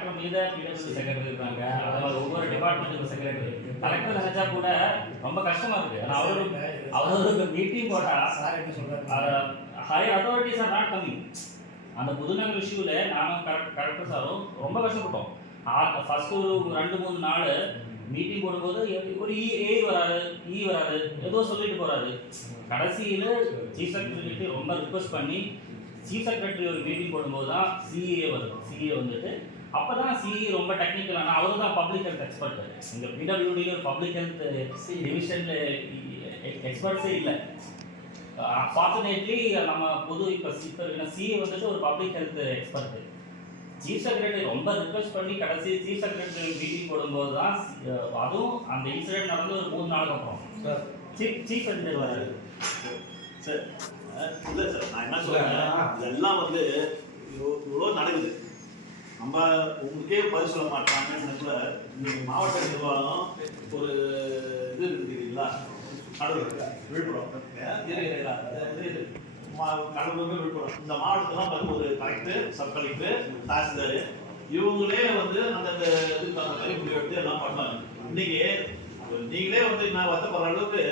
Collector மீத PW secretary இருக்காங்க, அதாவது ஒவ்வொரு டிபார்ட்மெண்ட்டுக்கு செக்ரட்டரி. கலெக்டர் நினைச்சா கூட ரொம்ப கஷ்டமா இருக்கு. அவரோட மீட்டிங் போட்டா higher authorities are not coming. அந்த புதுநகர் இஷ்யூல நானும் கலெக்டர் சாரும் ரொம்ப கஷ்டப்பட்டோம். ஃபர்ஸ்ட் ஒரு 2-3 நாள் மீட்டிங் போடும்போது ஒரு ஏ வராது, வராது, ஏதோ சொல்லிட்டு போறாரு. கடைசியில் சீஃப் செக்ரட்டரி ரொம்ப ரிக்வஸ்ட் பண்ணி சீஃப் செக்ரட்டரி ஒரு மீட்டிங் போடும்போது தான் சிஏ வருது. சிஏ வந்துட்டு அப்போ தான் சிஏ ரொம்ப டெக்னிக்கலான, அவர் தான் பப்ளிக் ஹெல்த் எக்ஸ்பர்ட். இந்த பிடபிள்யூடியில் ஒரு பப்ளிக் ஹெல்த் டிவிஷனில் எக்ஸ்பர்ட்ஸே இல்லை. ஃபார்ச்சுனேட்லி நம்ம இப்போ சிஏ வந்துட்டு ஒரு public health expert. Chief secretary ரொம்ப ரிக்வெஸ்ட் பண்ணி கடைசி சீஃப் செக்ரட்டரி மீட்டிங் போடும்போது தான், அதுவும் அந்த இன்சிடென்ட் நடந்து ஒரு 3 நாளுக்கு அப்புறம் சீஃப் செக்ரட்டரி வராது. சார் இல்லை சார், நான் என்ன சொல்றேன், இதெல்லாம் வந்து இவ்வளோ நடக்குது. நம்ம உங்களுக்கே பதில் சொல்ல மாட்டாங்கன்னு கூட நீங்கள் மாவட்ட நிர்வாகம் ஒரு இது இருக்குதுங்களா, கடலூர் விழுப்புரம் கடலூர் விழுப்புரம் இந்த மாவட்டத்தெல்லாம் வந்து ஒரு கலெக்டர், சப் கலெக்டர், தாசில்தார் இவங்களே வந்து அந்தந்த இதுக்கு அந்த மாதிரி முடிவு எடுத்து எல்லாம் பண்ணுவாங்க. இன்னைக்கு நீங்களே வந்து நான் வருத்தப்படுற அளவுக்கு